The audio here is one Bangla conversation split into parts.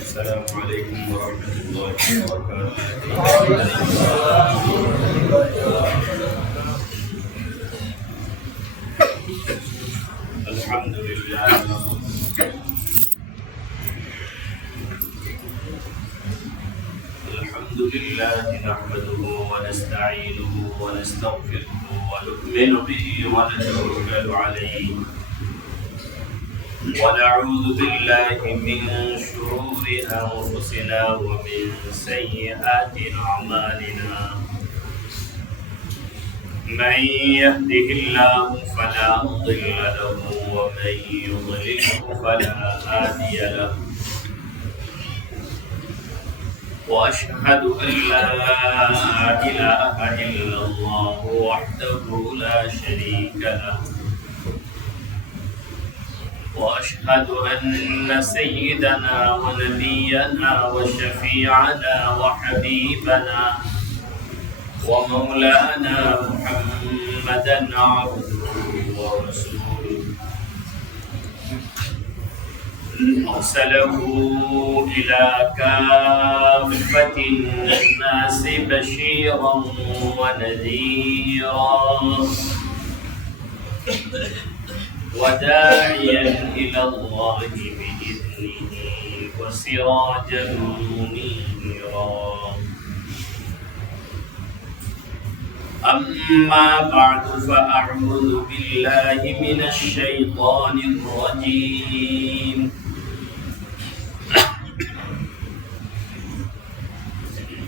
السلام عليكم ورحمة الله وبركاته. الحمد لله نحمده ونستعينه ونستغفره ونؤمن به ونتوكل عليه ونعوذ بالله من شرور أنفسنا ومن سيئات أعمالنا من يهده الله فلا مضل له ومن يضلله فلا هادي له وأشهد أن لا إله إلا الله وحده لا شريك له وأشهد أن سيدنا ونبينا وشفيعنا وحبيبنا ومولانا محمدا عبده ورسوله أرسله إلى كافة الناس بشيرا ونذيرا وداعيا إلى الله بإذنه وسراجا منيرا أما بعد فأعوذ بالله من الشيطان الرجيم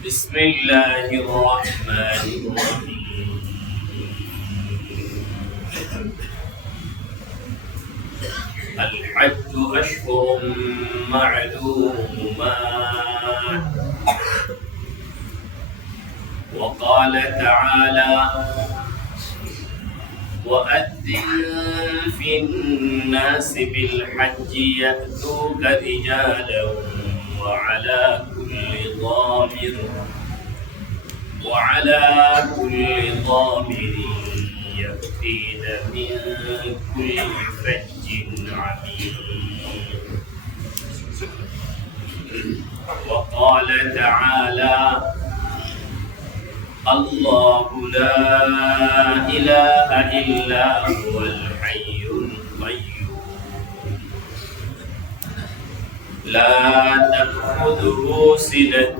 بسم الله الرحمن الرحيم الحج أشهر معلومات وقال تعالى وأذن في الناس بالحج يأتوك رجالا وعلى كل ضامر يأتين من كل فج عميق وقال تعالى الله لا إله إلا هو الحي القيوم لا تأخذه سنة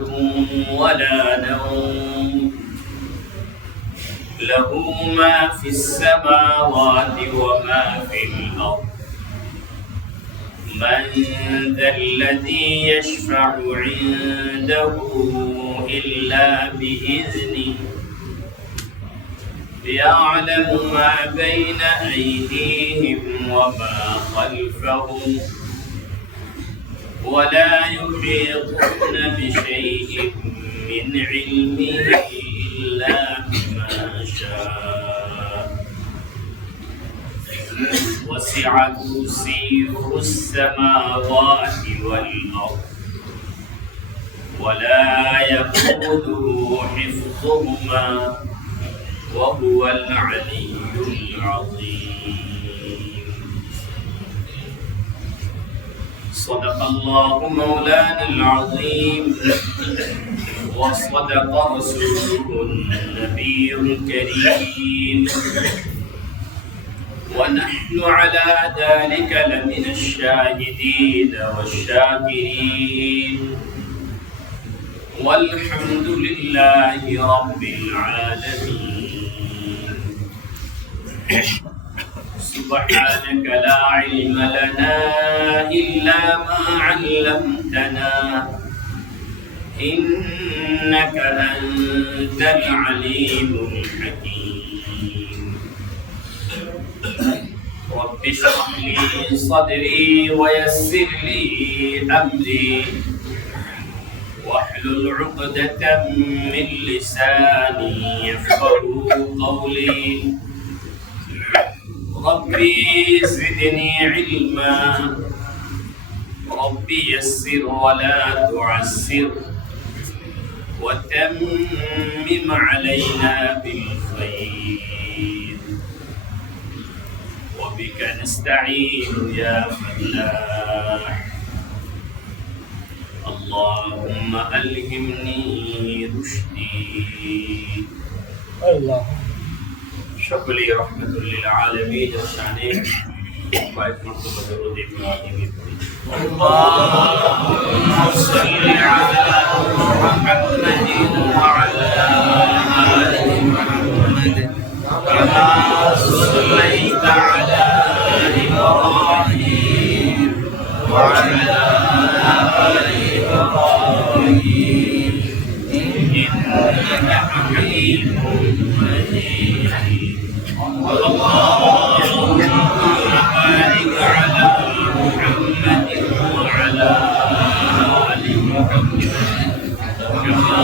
ولا نوم له ما في السماوات وما في الأرض من ذا الذي يشفع عنده إلا بإذنه يعلم ما بين أيديهم وما خلفهم ولا يحيطون بشيء من علمه إلا بما شاء وسع كرسيه السماوات والأرض ولا يئوده حفظهما وهو العلي العظيم صدق الله مولانا العظيم وصدق رسوله النبي الكريم ونحن على ذلك لمن الشاهدين والشاكرين والحمد لله رب العالمين سبحانك لا علم لنا إلا ما علمتنا إنك أنت العليم الحكيم رب اشرح لي صدري ويسر لي أمري واحلل عقدة من لساني يفقهوا قولي ربي زدني علما ربي يسر ولا تعسر وتمم علينا بالخير وبك نستعين يا فلاح اللهم ألهمني رشدي الله সকলেই রহমতুল লিল আলামিন এর শানে কয়েক মর্তবা দরুদ ইব্রাহিমী পড়ি আল্লাহুম্মা সাল্লি আলা মুহাম্মাদিন ওয়া আলা আলি মুহাম্মাদ কামা সাল্লাইতা আলা ইব্রাহিম ওয়া আলা আলি ইব্রাহিম ইন্নাকা হামিদুম মাজিদ اللهم بارك على محمد وعلى آل محمد كما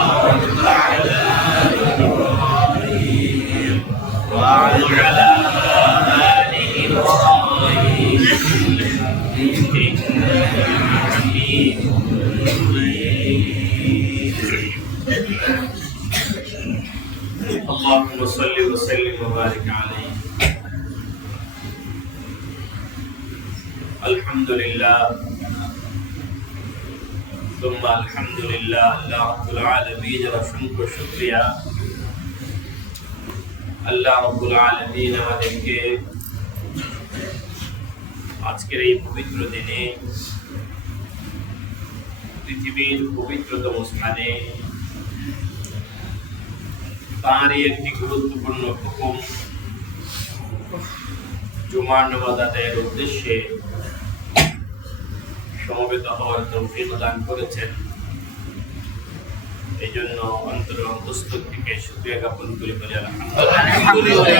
باركت على إبراهيم وعلى آل إبراهيم إنك حميد مجيد اللهم صل وسلم وبارك عليه الحمد لله ثم الحمد لله الله رب العالمين অসংখ্য শুকরিয়া আল্লাহ রব্বুল আলামিন আমাদেরকে আজকের এই পবিত্র দিনে পৃথিবীর পবিত্রতম স্থানে তারই একটি গুরুত্বপূর্ণ হুকুম জুমার নামাজ আদায়ের উদ্দেশ্যে সমবেত হওয়ার তৌফিক দান করেছেন এই জন্য অন্তর অন্তঃস্থল থেকে শুকরিয়া জ্ঞাপন করি বলি আলহামদুলিল্লাহ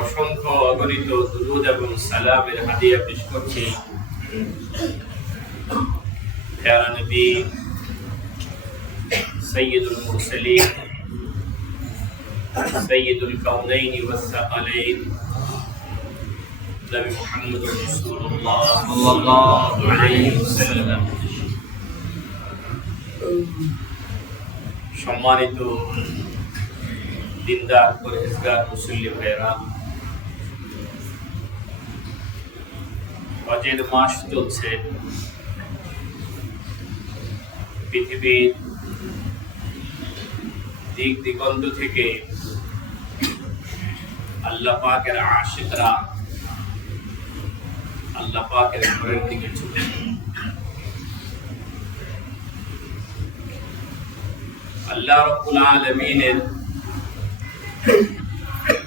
অসংখ্য অগণিত দুরূদ এবং সালামের হাদিয়া পেশ করছি প্যারা নবী سيد المرسلين سيد الكونين والثقلين نبي محمد رسول الله صلى الله عليه وسلم সম্মানিত দিনদার পরহেজগার মুসল্লি ভাইরা হজের মাস চলছে পৃথিবীর দিক দিগন্ত থেকে আল্লাহ পাকের আশিকরা আল্লাহ পাকের ঘরের দিকে ছুটে আল্লাহ রাব্বুল আলামিনের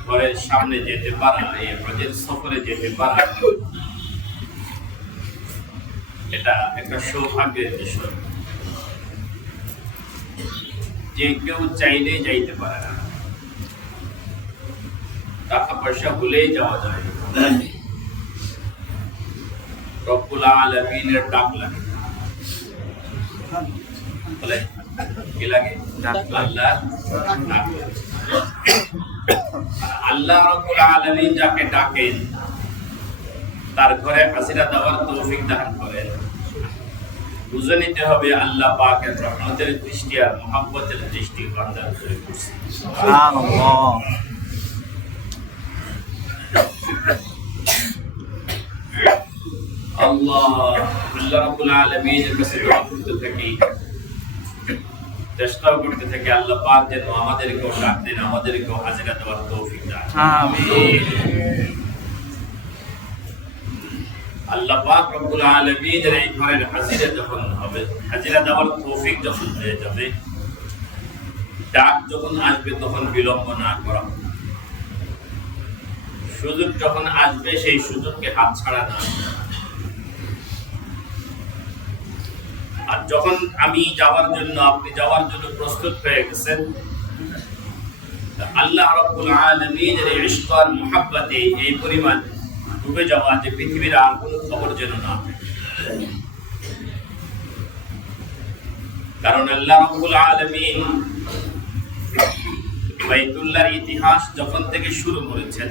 ঘরের সামনে যেতে পারা এই হজের সফরে যেতে পারা এটা একটা সৌভাগ্যের বিষয় যে কেউ চাইলে যাইতে পারে না টাকা পয়সা হলেই যাওয়া যায় রব্বুল আলামিনের ডাক লাগে বলে কি লাগে আল্লাহ রব্বুল আলামিন যাকে ডাকেন তার ঘরে হাজিরা দেওয়ার তৌফিক দান করেন বুঝে নিতে হবে আল্লাহ পাকের রহমতের দৃষ্টি আর মহব্বতের দৃষ্টি বান্দার উপরে পড়ছে সুবহানাল্লাহ আল্লাহ রাব্বুল আলামিনের কাছে দোয়া করতে থাকি চেষ্টা করতে থাকি আল্লাহ পাক যেন আমাদেরকেও ডাক দেন আমাদেরকেও হাজিরা দেওয়ার তৌফিক দান আমিন আল্লাহ পাক রব্বুল আলামিনের এই ঘরের হাজিরা যখন হবে হাজিরা দেওয়ার তৌফিক যখন হয়ে যাবে ডাক যখন আসবে তখন বিলম্ব না করা সুযোগ যখন আসবে সেই সুযোগকে হাতছাড়া না আর যখন আমি যাওয়ার জন্য আপনি যাওয়ার জন্য প্রস্তুত হয়ে গেছেন আল্লাহ রাব্বুল আলামিনের ইশক আর মুহাব্বতে এই পরিমাণ ডুবে যাওয়া যে পৃথিবীর আর কোনো খবর যেন না কারণ আল্লাহ রাব্বুল আলামিন বাইতুল্লাহর ইতিহাস যখন থেকে শুরু করেছেন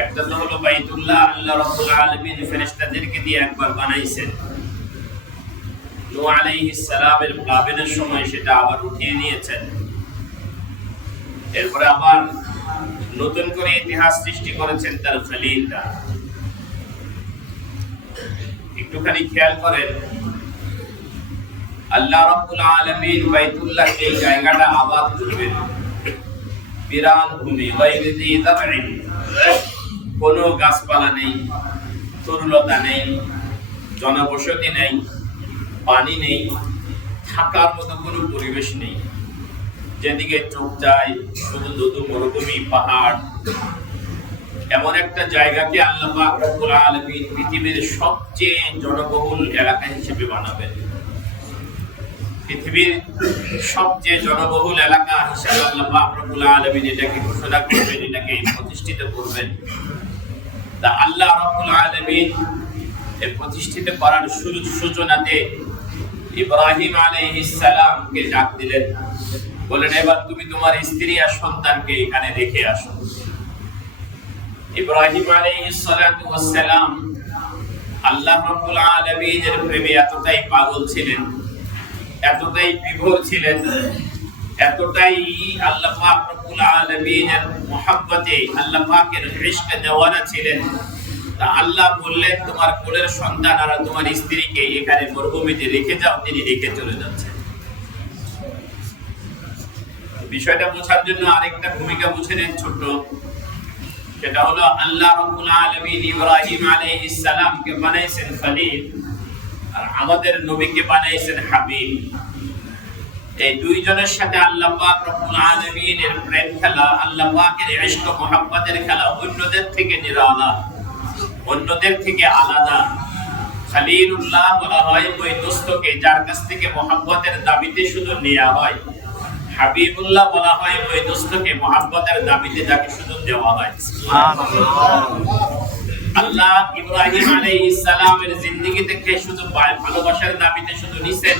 একটা তো হলো বাইতুল্লাহ আল্লাহ রাব্বুল আলামিন ফেরেশতাদেরকে দিয়ে একবার বানাইছেন নূহ আলাইহিস সালামের প্লাবনের সময় সেটা আবার উঠিয়ে নিয়েছেন। এরপরে আবার নতুন করে ইতিহাস সৃষ্টি করেছেন তার খলিলরা। একটুখানি খেয়াল করেন, আল্লাহ রাব্বুল আলামিন বাইতুল্লাহ এই জায়গাটা আবাদ করবেন, বিরান ভূমি, গায়রি জি যারইন, কোনো গাছপালা নেই, তরুলতা নেই, জনবসতি নেই, পানি নেই, থাকার মতো কোনো পরিবেশ নেই। যেদিকে চোখ যায় শুধু দুধু মরুভূমি, পাহাড়। এমন একটা জায়গাকে আল্লাহ পাক রব্বুল আলামিন পৃথিবীর সবচেয়ে জনবহুল এলাকা হিসেবে বানাবেন। পৃথিবীর সবচেয়ে জনবহুল এলাকা হিসেবে আল্লাহ পাক রব্বুল আলামিন এটাকে ঘোষণা করবেন, এটাকে প্রতিষ্ঠিত করবেন। তা আল্লাহ রাব্বুল আলামিন এই প্রতিষ্ঠিত করার সূচনাতে ইব্রাহিম আলাইহিস সালামকে ডাক দিলেন, বলেন এবার তুমি তোমার স্ত্রী আর সন্তানকে এখানে রেখে আসো। ইব্রাহিম আলাইহিস সালাতু ওয়াস সালাম আল্লাহ রাব্বুল আলামিনের প্রেমে এতটাই পাগল ছিলেন, এতটাই বিভোর ছিলেন, এতটাই আল্লাহ পাক রব্বুল আলামিনের মহব্বতে, আল্লাহ পাকের ইশকে দেওয়ানা ছিলেন। তা আল্লাহ বললেন তোমার কোলের সন্তান আর তোমার স্ত্রীকে এখানে মরুভূমিতে রেখে যাও। তিনি রেখে চলে যাচ্ছেন। বিষয়টা বোঝার জন্য আরেকটা ভূমিকা বুঝে নেন ছোট। সেটা হলো আল্লাহ রাব্বুল আলামিন ইব্রাহিম আলাইহিস সালামকে বানাইছেন খলিল, আর আমাদের নবীকে বানাইছেন হাবিব। এই দুইজনের সাথে আল্লাহ পাক রব্বুল আলামিনের প্রেম খেলা, আল্লাহ পাকের ইশক ও মুহাব্বতের খেলা অন্যদের থেকে নিরালা, অন্যদের থেকে আলাদা। খলিলুল্লাহ বলা হয় ওই দোস্তকে যার কাছ থেকে মুহাব্বতের দাবিতে শুধু নেওয়া হয়। হাবিবুল্লাহ বলা হয় ওই দোস্তকে মুহাব্বতের দাবিতে যাকে শুধু দেওয়া হয়। আল্লাহ ইব্রাহিম আলাইহিস সালামের জিন্দেগি থেকে শুধু ভালোবাসার দাবিতে শুধু নিছেন,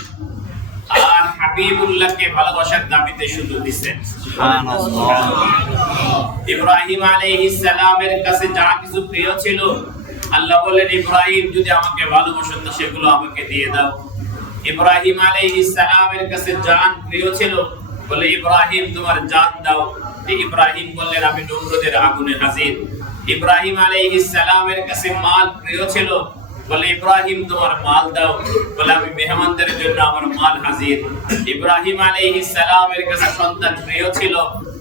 আর হাবিবুল্লাহকে ভালোবাসার দাবিতে শুধু দিছেন। সুবহানাল্লাহ। ইব্রাহিম আলাইহিস সালামের কাছে যা কিছু প্রিয় ছিল, আল্লাহ বলেন ইব্রাহিম যদি আমাকে ভালোবাসো তো সেগুলো আমাকে দিয়ে দাও। ইব্রাহিম আলাইহিস সালামের কাছে জান প্রিয় ছিল, বলে ইব্রাহিম তোমার জান দাও। ইব্রাহিম বললেন আমি নমরুদের আগুনে হাজির। ইব্রাহিম আলাইহিস সালামের কাছে মাল প্রিয় ছিল, বলে ইব্রাহিম তোমার মাল দাও। বলে আমি মেহমানদের জন্য আমার মাল হাজির। ইব্রাহিম আলাইহিস সালামের কাছে সন্তান প্রিয় ছিল,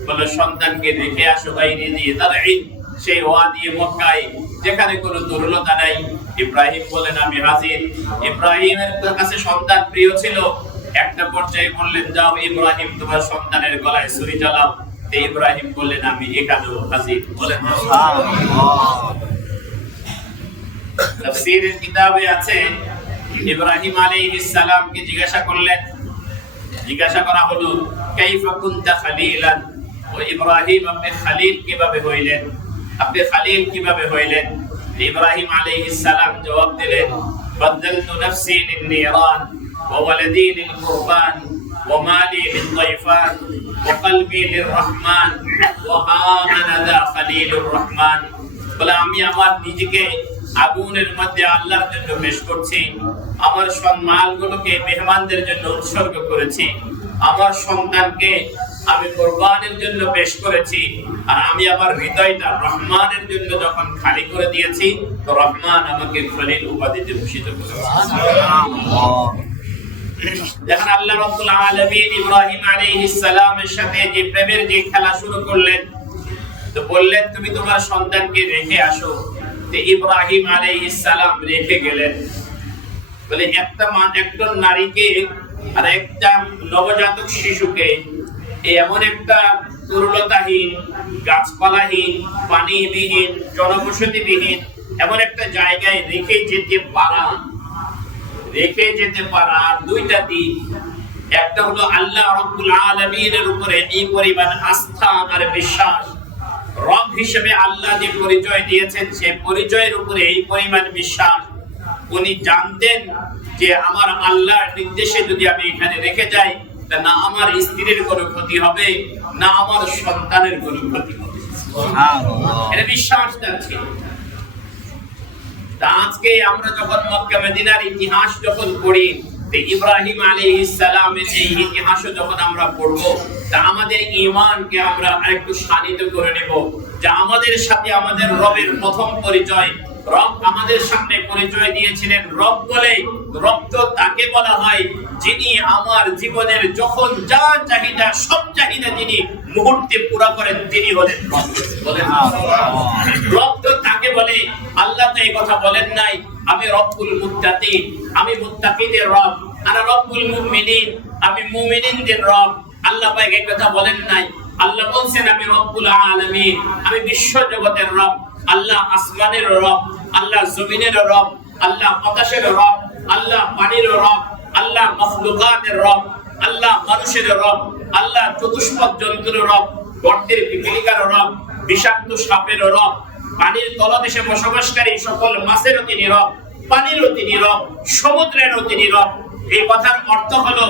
বলে সন্তানকে রেখে আসো গায়রি জি যারইন, সেই ওয়াদি মক্কায় যেখানে কোনো দুর্বলতা নাই। ইব্রাহিম বলেন আমি হাজির। ইব্রাহিমের কাছে সন্তান প্রিয় ছিল, একটা পর্যায়ে বললেন যাও ইব্রাহিম তোমার সন্তানের গলায় ছুরি চালাও। ইব্রাহিম বললেন আমি এখানেও হাজির। বলেন সুবহানাল্লাহ। তাফসীরের কিতাবে আছে ইব্রাহিম আলাইহিস সালামকে জিজ্ঞাসা করা হলো কাইফা কুনতা খলিলান, ও ইব্রাহিম আপনি খলিল কিভাবে হইলেন, আপনি খলিল কিভাবে হইলেন? ইব্রাহিম আলাইহিস সালাম জবাব দিলেন বদলতু নফসি লিন-নিরান ওয়া ওয়ালাদি লিল-কুরবান ওয়া মালি লিল-দাইফান ওয়া কলবি লির-রহমান ওয়া আনা যা খলিলুর রহমান। বলে আমি আমার নিজেকে আগুনের মধ্যে আল্লাহর জন্য পেশ করছি, আমার সম্মানগুলোকে মেহমানদের জন্য উৎসর্গ করেছি, আমার সন্তানকে আমি কুরবানের জন্য পেশ করেছি, আর আমি আমার হৃদয়টা রহমানের জন্য যখন খালি করে দিয়েছি তো রহমান আমাকে খলিল উপাধিতে ভূষিত করেছে। সুবহানাল্লাহ। যখন আল্লাহ রাব্বুল আলামিন ইব্রাহিম আলাইহিস সালামের সাথে যে প্রেমের যে খেলা শুরু করলেন, তো বললেন তুমি তোমার সন্তানকে রেখে আসো। ইব্রাহিম আলাইহিস সালাম রেখে গেলেন। বলে একটা নারীকে আর একটা নবজাতক শিশুকে এমন একটা দুর্লতাহীন, গাছপালাহীন, পানিবিহীন, জনবসতিবিহীন এমন একটা জায়গায় রেখে যেতে পারা দুইটা দিক। একটা হলো আল্লাহ রাব্বুল আলামিনের উপরে এই পরিমাণ আস্থা আর বিশ্বাস, রব হিসেবে আল্লাহ যে পরিচয় দিয়েছেন সেই পরিচয়ের উপরে এই পরিমাণ বিশ্বাস। উনি জানতেন যে আমার আল্লাহর নির্দেশে যদি আমি এখানে রেখে যাই তা না আমার স্ত্রীর কোনো ক্ষতি হবে, না আমার সন্তানের কোনো ক্ষতি হবে। এটা বিশ্বাস ছিল। তা আজকে আমরা যখন মক্কা মদিনার ইতিহাস যখন পড়ি, ইব্রাহিম আলাইহিস সালামের এই ইতিহাস যখন আমরা পড়ব, তা আমাদের ঈমানকে আমরা আরেকটু শানিত করে নেব। যা আমাদের সাথে আমাদের রবের প্রথম পরিচয়, রব আমাদের সামনে পরিচয় দিয়েছিলেন রব বলে। রব তো তাকে বলা হয় যিনি আমার জীবনের যখন যা চাহিদা সব চাহিদা যিনি মুহূর্তে পুরো করেন, তিনি হলেন রব। বলেন রব তো তাকে বলে। আল্লাহ তো এই কথা বলেন নাই আমি রব্বুল মুত্তাকিন, আমি মুত্তাকিদের রব, আনা রব্বুল মুমিনিন, আমি মুমিনদের রব। আল্লাহ পাক এই কথা বলেন নাই। আল্লাহ বলছেন আমি রব্বুল আলামিন, আমি বিশ্ব জগতের রব। আল্লাহ আসমানের রব, আল্লাহ জমিনের রব, আল্লাহ বাতাসের রব, আল্লাহ পানির রব, আল্লাহ মাখলুকাতের রব, আল্লাহ মানুষের রব, আল্লাহ চতুষ্পদ জন্তুর রব, গর্তের পিপীলিকার রব, বিষাক্ত সাপের রব, পানির তলদেশে বসবাসকারী সকল মাছেরও তিনি রব, পানিরও তিনি রব, সমুদ্রেরও তিনি রব। এই কথার অর্থ হলো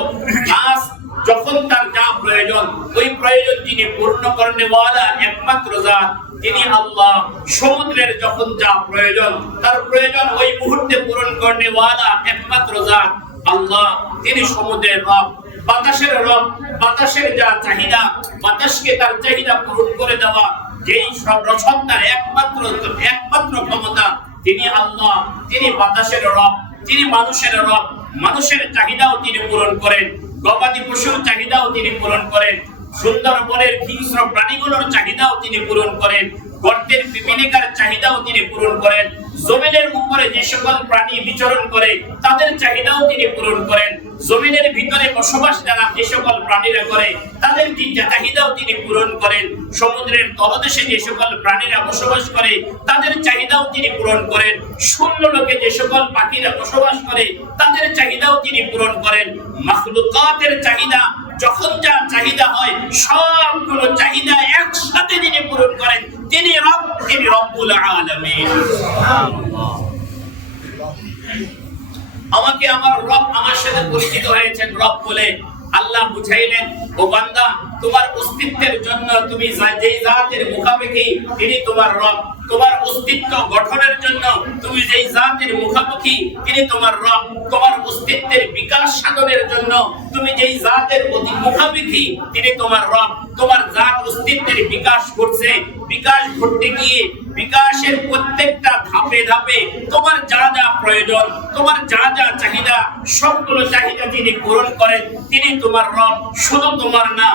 মাছ যখন তার যা প্রয়োজন, ওই প্রয়োজন তিনি পূর্ণ করনেওয়ালা একমাত্র জাত তিনি আল্লাহ। সমুদ্রের যখন যা প্রয়োজন, তার প্রয়োজন ওই মুহূর্তে পূরণ করনেওয়ালা একমাত্র জাত আল্লাহ, তিনি সমুদ্রের রব। বাতাসের রব, বাতাসের যা চাহিদা, বাতাসকে তার চাহিদা পূরণ করে দেওয়া যেই রচনার একমাত্র ক্ষমতা তিনি আল্লাহ, তিনি বাতাসের রব। তিনি মানুষের রব, মানুষের চাহিদাও তিনি পূরণ করেন, গবাদি পশুর চাহিদাও তিনি পূরণ করেন, সুন্দরবনের হিংস্র প্রাণীগুলোর চাহিদাও তিনি পূরণ করেন, গর্তের পিপীলিকার চাহিদাও তিনি পূরণ করেন, জমিনের উপরে যে সকল প্রাণী বিচরণ করে তাদের চাহিদাও তিনি পূরণ করেন, জমিনের ভিতরে বসবাস যারা যে সকল প্রাণীরা করে তাদের চাহিদাও তিনি পূরণ করেন, সমুদ্রের তলদেশে যে সকল প্রাণীরা বসবাস করে তাদের চাহিদাও তিনি পূরণ করেন, শূন্য লোকে যে সকল পাখিরা বসবাস করে তাদের চাহিদাও তিনি পূরণ করেন। মাখলুকাতের চাহিদা যখন যা চাহিদা হয় সবগুলো চাহিদা একসাথে তিনি পূরণ করেন। তিনি রব, তিনি রব্বুল আলামিন। আমাকে আমার রব আমার সাথে পরিচিত হয়েছেন রব বলে আল্লাহ বুঝাইলেন, ও বান্দা তোমার অস্তিত্বের জন্য তুমি যেই জাতের মুখাপেক্ষী তিনি তোমার রব, তোমার অস্তিত্ব গঠনের জন্য তুমি যেই জাতের মুখাপেক্ষী তিনি তোমার রব, তোমার অস্তিত্বের বিকাশ সাধনের জন্য তুমি যেই জাতের মুখাপেক্ষী তিনি তোমার রব। তোমার জাত অস্তিত্বের বিকাশ করছে, বিকাশ ঘটতে গিয়ে বিকাশের প্রত্যেকটা ধাপে ধাপে তোমার যা যা প্রয়োজন, তোমার যা যা চাহিদা, সবগুলো চাহিদা তিনি পূরণ করেন। তিনি তোমার রব, শুধু তোমার না,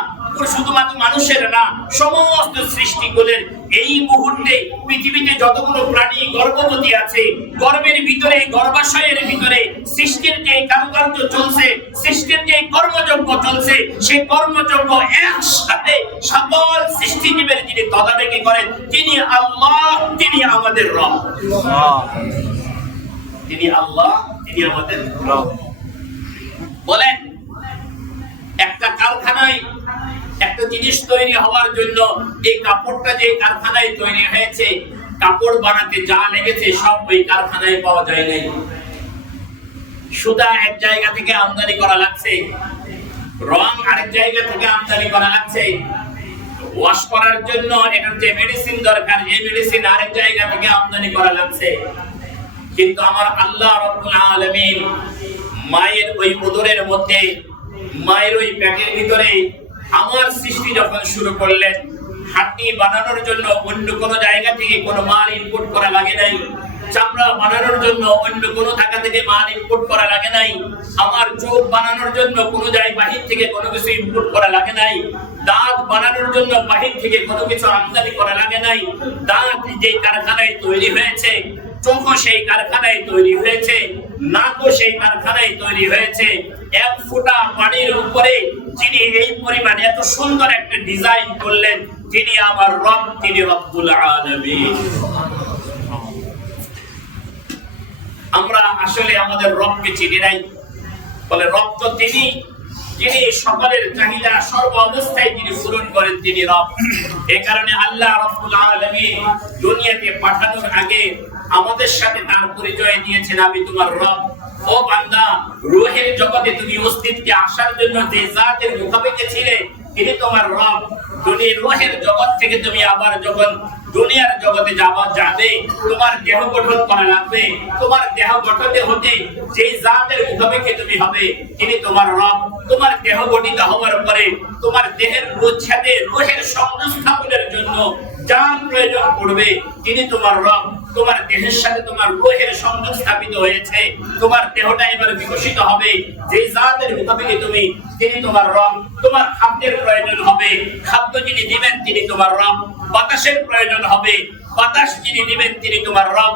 শুধুমাত্র মানুষের না, সমস্ত সৃষ্টিগুলোর। এই মুহূর্তে পৃথিবীতে যতগুলো প্রাণী গর্ভবতী আছে, গর্ভের ভিতরে, গর্ভাশয়ের ভিতরে সৃষ্টির যে কার্যক্রম চলছে, সৃষ্টির যে কর্মযজ্ঞ চলছে, সেই কর্মযজ্ঞ একসাথে সকল সৃষ্টিজীবের যিনি তদারকি করেন তিনি আল্লাহ, তিনি আমাদের রব। তিনি আল্লাহ, তিনি আমাদের রব। বলেন একটা কারখানায় একটা জিনিস তৈরি হওয়ার জন্য এই কাপড়টা যে কারখানায় তৈরি হয়েছে, কাপড় বানাতে যা লেগেছে সব ওই কারখানায় পাওয়া যায় নাই। সুতা এক জায়গা থেকে আমদানি করা লাগছে, রং আরেক জায়গা থেকে আমদানি করা লাগছে, ওয়াশ করার জন্য এটার যে মেডিসিন দরকার এই মেডিসিন আরেক জায়গা থেকে আমদানি করা লাগছে। কিন্তু আমার আল্লাহ রাব্বুল আলামিন মায়ের ওই উদরের মধ্যে, মায়ের ওই পেটের ভিতরে আমার সৃষ্টি যখন শুরু করলেন, হাড্ডি বানানোর জন্য অন্য কোনো জায়গা থেকে কোনো মাল ইনপুট করা লাগে নাই, চামড়া বানানোর জন্য অন্য কোনো জায়গা থেকে মাল ইনপুট করা লাগে নাই, আমার চোখ বানানোর জন্য কোনো জায়গা বাহির থেকে কোনো কিছু ইনপুট করা লাগে নাই, দাঁত বানানোর জন্য বাহির থেকে কোনো কিছু আমদানি করা লাগে নাই। দাঁত যে কারখানায় তৈরি হয়েছে, চোখও সেই কারখানায় তৈরি হয়েছে, নাকও সেই কারখানায় তৈরি হয়েছে। এক ফোঁটা পানির উপরে যিনি এই পরিমাণ এত সুন্দর একটা ডিজাইন করলেন তিনি আমার রব, তিনি রব্বুল আলামিন। আমরা আসলে আমাদের রবকে চিনি নাই। বলে রব তো তিনি, যিনি সকলের চাহিদা সর্ব অবস্থায় যিনি পূরণ করেন তিনি রব। এই কারণে আল্লাহ রাব্বুল আলামিন দুনিয়াতে পাঠানোর আগে আমাদের সাথে তার পরিচয় দিয়েছেন, আমি তোমার রব। ও বান্দা, রূহের জগতে তুমি অস্তিত্বে আসার জন্য যে জাতের মুখাপেক্ষী ছিলে তিনি তোমার রব। দুনিয়ার রূহের জগৎ থেকে তুমি আবার যখন দুনিয়ার জগতে যাবে তোমার দেহ গঠন করা লাগবে। তোমার দেহ গঠনে হতে যে জাতের মুখাপেক্ষী তুমি হবে তিনি তোমার রব। তোমার দেহ গঠিত হওয়ার পরে তোমার দেহের সাথে রূহের সংস্থাপনের জন্য যার প্রয়োজন পড়বে তিনি তোমার রব। তোমার দেহের সাথে তোমার রূহের সংযোগ স্থাপিত হয়েছে, তোমার দেহটা এবার বিকশিত হবে যে জাতের মুখাপেক্ষী তুমি তিনি তোমার রব। তোমার খাদ্যের প্রয়োজন হবে, খাদ্য যিনি দিবেন তিনি তোমার রব। বাতাসের প্রয়োজন হবে, বাতাস যিনি দিবেন তিনি তোমার রব।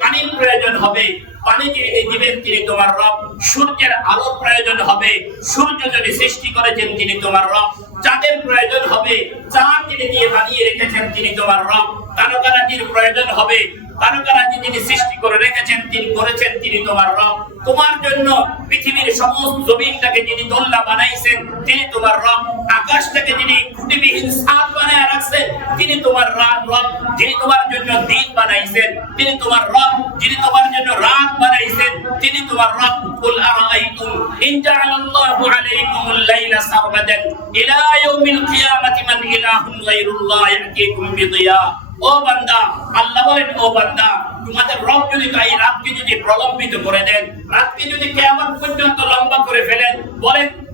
পানির প্রয়োজন হবে, পানি যিনি দিবেন তিনি তোমার রব। সূর্যের আলোর প্রয়োজন হবে, সূর্য যিনি সৃষ্টি করেছেন তিনি তোমার রব। চাঁদের প্রয়োজন হবে, চাঁদ যিনি দিয়ে বানিয়ে রেখেছেন তিনি তোমার রব। তারকারাজির প্রয়োজন হবে, তারকারাজি যিনি সৃষ্টি করে রেখেছেন তিনি করেছেন তিনি তোমার রব। তোমার জন্য পৃথিবীর সমস্ত জমিনটাকে যিনি দোলনা বানাইছেন তিনি তোমার রব। আকাশটাকে যিনি খুঁটিবিহীন ছাদ বানায় রাখছেন তিনি তোমার রব। যিনি তোমার জন্য দিন বানাইছেন তিনি তোমার রব। যিনি তোমার জন্য রাত বানাইছেন তিনি তোমার রব। কুল আরাআইতুম ইন জাআলাল্লাহু আলাইকুমুল লাইলা সারমাদান ইলা ইয়াউমিল কিয়ামাতি মান ইলাহুন গায়রুল্লাহ ইয়াতিকুম বিদিয়া। ও বান্দা, আল্লাহ বলেন ও বান্দা, তোমাদের রব যদি এই রাতকে যদি প্রলম্বিত করে দেন, রাতকে যদি কিয়ামত পর্যন্ত লম্বা করে ফেলেন,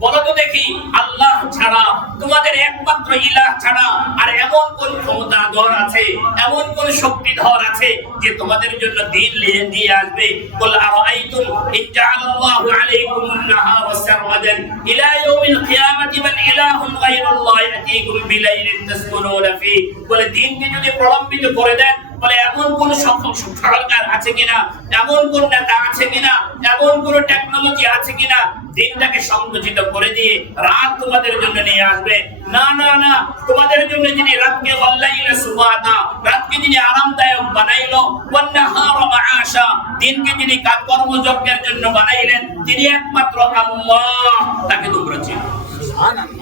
বলো তো দেখি আল্লাহ ছাড়া, তোমাদের একমাত্র ইলাহ ছাড়া আর এমন কোন ক্ষমতাধর আছে, এমন কোন শক্তিধর আছে যে তোমাদের জন্য দিন দিয়ে আসবে? কুল আরাআইতুম ইন জাআলাল্লাহু আলাইকুমুন নাহারা সারমাদান ইলা ইয়াউমিল কিয়ামাতি মান ইলাহুন গায়রুল্লাহ ইয়াতিকুম বিলাইলিন তাসকুনুনা ফি। বলে দিনকে যদি প্রলম্বিত করে দেন, বলে এমন কোন সরকার আছে কিনা, এমন কোন নেতা আছে কিনা, এমন কোন টেকনোলজি আছে কিনা দিনটাকে সংকুচিত করে দিয়ে রাত তোমাদের জন্য নিয়ে আসবে? না না না, তোমাদের জন্য যিনি রাতকে ওয়াল্লাইলা সুবাতা, রাতকে যিনি আরামদায়ক বানাইলো, ওয়ান নাহারা মাআশা, দিনকে যিনি কর্মযজ্ঞের জন্য বানাইলেন তিনি একমাত্র আল্লাহ। তাকে তোমরা চিনো। সুবহানাল্লাহ।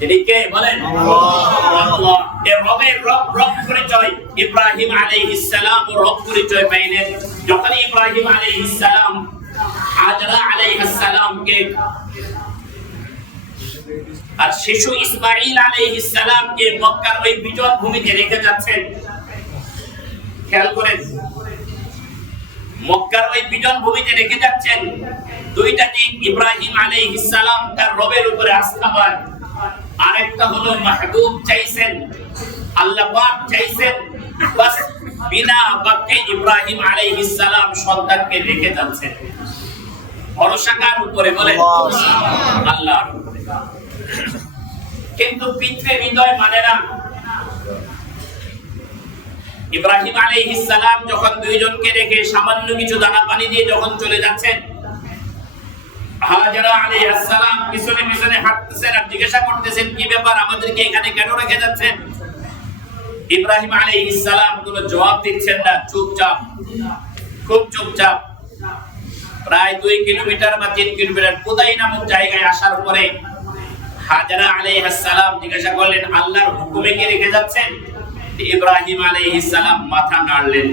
তিনি কে বলেন? আল্লাহ। এই রবের রব পরিচয় ইব্রাহিম আলাইহিস সালাম রব পরিচয় পাইলেন যখন ইব্রাহিম আলাইহিস সালাম হাজরা আলাইহিস সালামকে আর শিশু ইসমাঈল আলাইহিস সালামকে মক্কার ওই বিজন ভূমিতে রেখে যাচ্ছেন। খেয়াল করেন, মক্কার ওই বিজন ভূমিতে রেখে যাচ্ছেন। দুইটা দিক, ইব্রাহিম আলাইহিস সালাম তার রবের উপরে আস্থাবান, আরেকটা হলো মাহবুব চাইছেন, আল্লাহ পাক চাইছেন। বাস বিনা বাক্যে ইব্রাহিম আলাইহিস সালাম সন্তানকে রেখে যাচ্ছেন। ভরসা কার উপরে? বলে আল্লাহর উপরে। কিন্তু পিতৃ হৃদয় মানে না। ইব্রাহিম আলাইহিস সালাম যখন দুইজনকে রেখে সামান্য কিছু দানা পানি দিয়ে যখন চলে যাচ্ছেন, হাজরা আলাইহিস সালাম পিছনে পিছনে হাঁটতেছেন আর জিজ্ঞাসা করতেছেন কি ব্যাপার, আমাদেরকে এখানে কেন রেখে যাচ্ছেন? ইব্রাহিম আলাইহিস সালাম কোনো জবাব দিচ্ছেন না, চুপচাপ, খুব চুপচাপ। প্রায় 2 কিলোমিটার বা 3 কিলোমিটার কোদাই নামক জায়গায় আসার পরে হাজরা আলাইহিস সালাম জিজ্ঞাসা করলেন আল্লাহর হুকুমে কি রেখে যাচ্ছেন? ইব্রাহিম আলাইহিস সালাম মাথা নাড়লেন,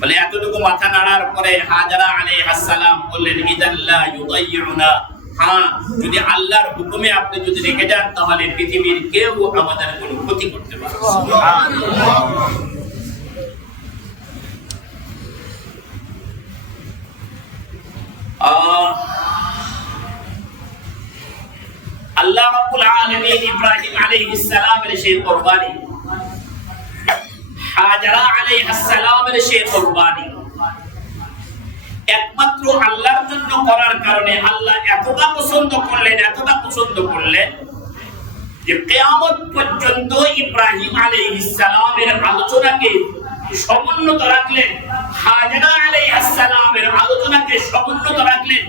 বলে এতটুকু মাথা নাড়ার পরে হাজরা আলাইহিস সালাম বললেন ইদাল্লা ইউদাইয়ুনা, হ্যাঁ যদি আল্লাহর হুকুমে আপনি যদি রেখে যান তাহলে পৃথিবীর কেউ আমাদের কোনো ক্ষতি করতে পারবে না। সুবহানাল্লাহ। আল্লাহ রাব্বুল আলামিন ইব্রাহিম আলাইহিস সালামের সেই কুরবানি, হাজরা আলাইহিস সালামের সেই কুরবানি একমাত্র আল্লাহর জন্য করার কারণে আল্লাহ এতটা পছন্দ করলেন যে কিয়ামত পর্যন্ত ইব্রাহিম আলাইহিস সালামের আলোচনাকে সমুন্নত রাখলেন, হাজরা আলাইহিস সালামের আলোচনাকে সমুন্নত রাখলেন,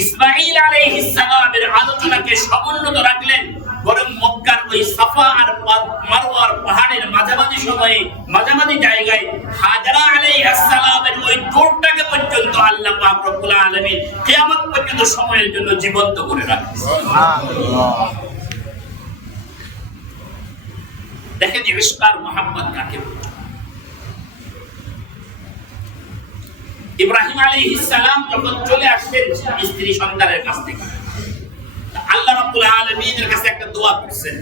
ইসমাঈল আলাইহিস সালামের আলোচনাকে সমুন্নত রাখলেন। বরং মক্কার ওই সাফা আর মারওয়ার পাহাড়ের মাঝামাঝি সময়ে মাঝামাঝি জায়গায় হাজরা আলাইহিস সালামের ওই দৌড়টাকে পর্যন্ত আল্লাহ পাক রব্বুল আলামিন কিয়ামত পর্যন্ত সময়ের জন্য জীবন্ত করে রাখেন। সুবহানাল্লাহ। দেখেন ইশক আর মুহাব্বত কাকে বলে। ইব্রাহিম আলাইহিস সালাম যখন চলে আসলেন স্ত্রী সন্তানের কাছ থেকে, আল্লাহ রাব্বুল আলামিনের কাছে একটা দোয়া করছেন।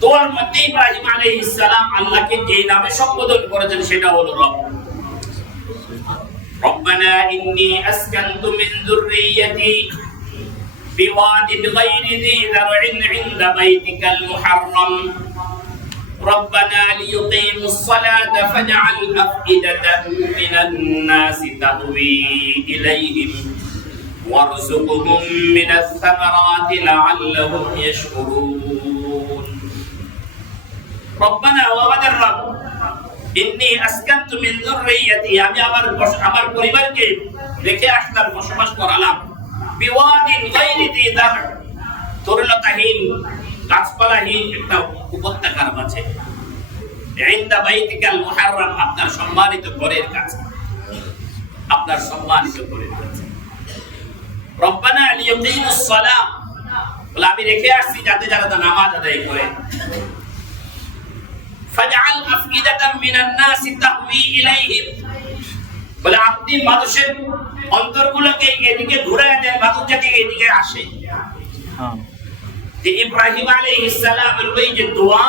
দোয়ার মধ্যে ইব্রাহিম আলাইহিস সালাম আল্লাহকে যে নামে সম্বোধন করেছেন সেটা হলো রব। রব্বানা ইন্নী আসকানতু মিন যুররিয়্যাতি বিওয়াদিন গায়রি যী যার'ইন 'ইনদা বাইতিকাল মুহাররাম রব্বানা লিয়ুকিমুস সালাতা ফাজ'আল আফইদাতাম মিনান নাসি তাহওয়ী ইলাইহিম ওয়ারযুকহুম মিনাস সামারাতি লা'আল্লাহুম ইয়াশকুরুন। রব্বানা ওয়া আমাদের রব ইন্নী আসকানতু মিন যুররিয়্যাতি আমি আমার পরিবারকে রেখে আসলাম, বসবাস করালাম বিওয়াদিন গায়রি যী যার' তরুলতাহীন গাছপালাহীন একটা উপত্যকার মাঝে ইনদা বাইতিকাল মুহাররাম আপনার সম্মানিত ঘরের কাছে, আপনার সম্মানিত ঘরের কাছে। রব্বানা লিয়ুকিমুস সালাহ বলে আমি রেখে আসছি যাতে যারা নামাজ আদায় করে। ফাজআল আফইদাতাম মিনান নাসি তাহওয়ী ইলাইহিম বলে আপনি মানুষের অন্তরগুলোকে এদিকে ঘুরায় দেন, মানুষ যাতে এদিকে আসে। যে ইব্রাহিম আলাইহিস সালামের ওই যে দোয়া,